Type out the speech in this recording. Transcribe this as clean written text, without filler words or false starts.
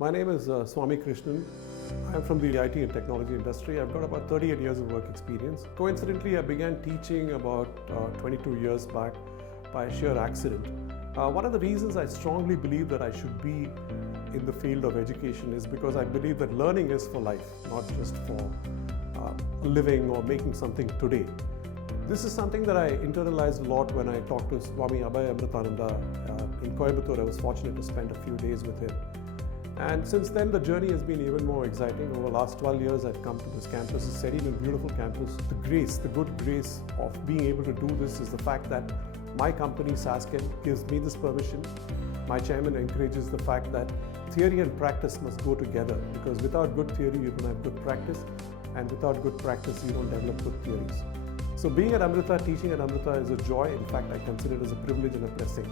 My name is Swami Krishnan. I'm from the IT and technology industry. I've got about 38 years of work experience. Coincidentally, I began teaching about 22 years back by sheer accident. One of the reasons I strongly believe that I should be in the field of education is because I believe that learning is for life, not just for living or making something today. This is something that I internalized a lot when I talked to Swami Abhay Amritananda in Coimbatore. I was fortunate to spend a few days with him. And since then, the journey has been even more exciting. Over the last 12 years, I've come to this campus, a serene and beautiful campus. The good grace of being able to do this is the fact that my company, SaskN, gives me this permission. My chairman encourages the fact that theory and practice must go together, because without good theory, you don't have good practice, and without good practice, you don't develop good theories. So being at Amrita, teaching at Amrita is a joy. In fact, I consider it as a privilege and a blessing.